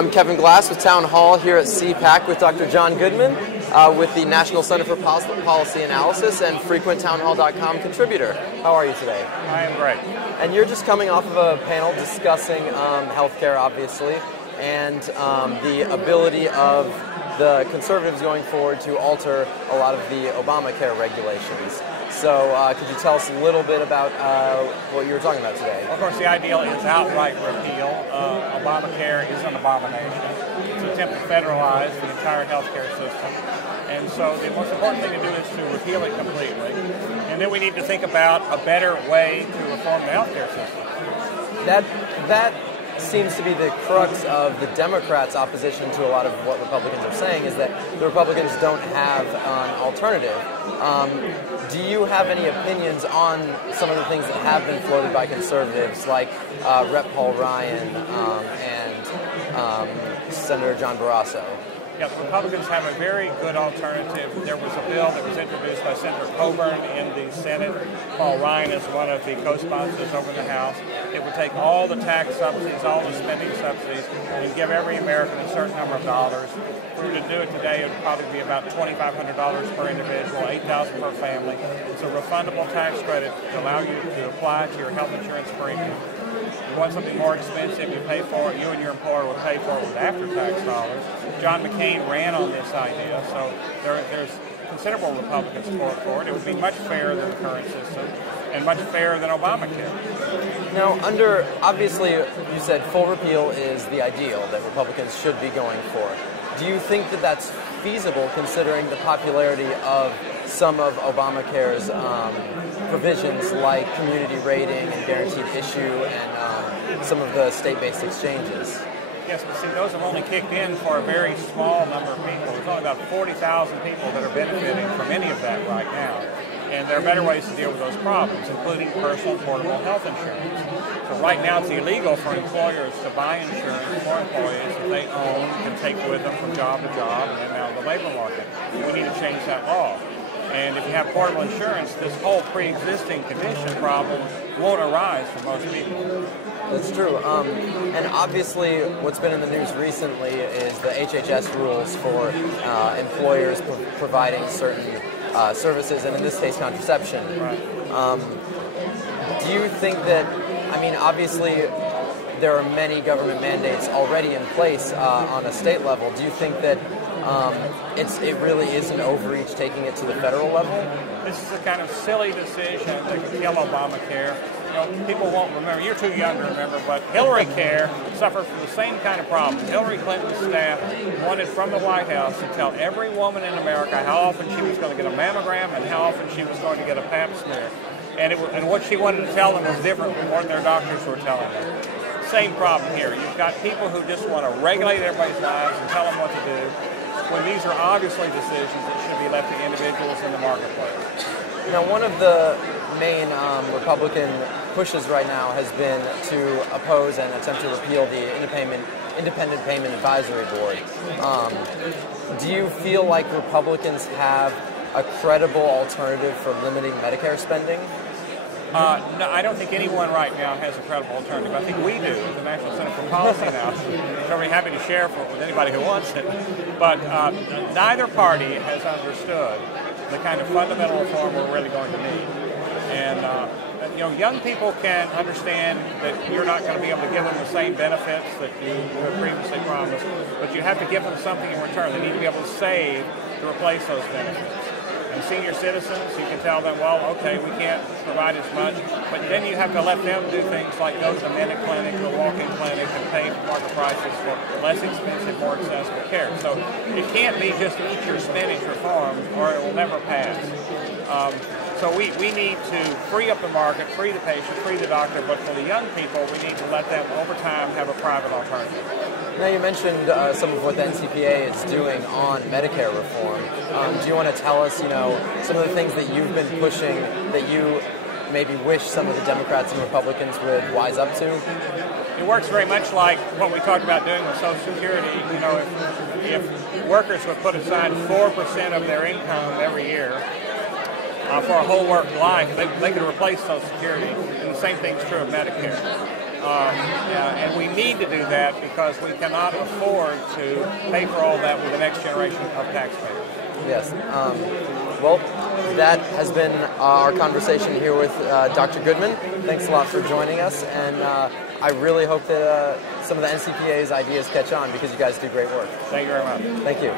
I'm Kevin Glass with Town Hall here at CPAC with Dr. John Goodman with the National Center for Policy Analysis and frequent townhall.com contributor. How are you today? I am great. And you're just coming off of a panel discussing healthcare, obviously, and the ability of the conservatives going forward to alter a lot of the Obamacare regulations. So could you tell us a little bit about what you were talking about today? Of course, the ideal is outright repeal. Obamacare is an abomination. It's an attempt to federalize the entire healthcare system. And so the most important thing to do is to repeal it completely. And then we need to think about a better way to reform the healthcare system. That seems to be the crux of the Democrats' opposition to a lot of what Republicans are saying, is that the Republicans don't have an alternative. Do you have any opinions on some of the things that have been floated by conservatives, like Rep. Paul Ryan and Senator John Barrasso? Yeah, the Republicans have a very good alternative. There was a bill that was introduced by Senator Coburn in the Senate. Paul Ryan is one of the co-sponsors over in the House. It would take all the tax subsidies, all the spending subsidies, and give every American a certain number of dollars. If we were to do it today, it would probably be about $2,500 per individual, $8,000 per family. It's a refundable tax credit to allow you to apply to your health insurance premium. If you want something more expensive, you pay for it. You and your employer will pay for it with after-tax dollars. John McCain ran on this idea, so there's considerable Republican support for it. It would be much fairer than the current system and much fairer than Obamacare. Now, obviously, you said full repeal is the ideal that Republicans should be going for. Do you think that that's feasible, considering the popularity of some of Obamacare's provisions, like community rating and guaranteed issue and some of the state-based exchanges? Yes, but see, those have only kicked in for a very small number of people. There's only about 40,000 people that are benefiting from any of that right now. And there are better ways to deal with those problems, including personal portable health insurance. So right now it's illegal for employers to buy insurance for employees that they own and take with them from job to job and then out of the labor market. We need to change that law. And if you have portable insurance, this whole pre-existing condition problem won't arise for most people. That's true. And obviously what's been in the news recently is the HHS rules for employers providing certain services, and in this case contraception. Right. Do you think that, obviously there are many government mandates already in place on a state level. Do you think that it really is an overreach taking it to the federal level? This is a kind of silly decision that could kill Obamacare. People won't remember. You're too young to remember, but Hillary Care suffered from the same kind of problem. Hillary Clinton's staff wanted from the White House to tell every woman in America how often she was going to get a mammogram and how often she was going to get a pap smear. And what she wanted to tell them was different from what their doctors were telling them. Same problem here. You've got people who just want to regulate everybody's lives and tell them what to do, when these are obviously decisions that should be left to individuals in the marketplace. Now, one of the main Republican pushes right now has been to oppose and attempt to repeal the Independent Payment Advisory Board. Do you feel like Republicans have a credible alternative for limiting Medicare spending? No, I don't think anyone right now has a credible alternative. I think we do, the National Center for Policy Analysis. So we're happy to share it with anybody who wants it. But neither party has understood the kind of fundamental reform we're really going to need. And young people can understand that you're not going to be able to give them the same benefits that you had previously promised, but you have to give them something in return. They need to be able to save to replace those benefits. And senior citizens, you can tell them, well, okay, we can't provide as much, but then you have to let them do things like go to the Minute Clinic or walk-in clinic and pay market prices for less expensive, more accessible care. So it can't be just eat your spinach reform or it will never pass. So we need to free up the market, free the patient, free the doctor, but for the young people, we need to let them, over time, have a private alternative. Now, you mentioned some of what the NCPA is doing on Medicare reform. Do you want to tell us, some of the things that you've been pushing that you maybe wish some of the Democrats and Republicans would wise up to? It works very much like what we talked about doing with Social Security. If workers would put aside 4% of their income every year for a whole work life, they could replace Social Security, and the same thing's true of Medicare. And we need to do that because we cannot afford to pay for all that with the next generation of taxpayers. Yes. Well, that has been our conversation here with Dr. Goodman. Thanks a lot for joining us, and I really hope that some of the NCPA's ideas catch on because you guys do great work. Thank you very much. Thank you.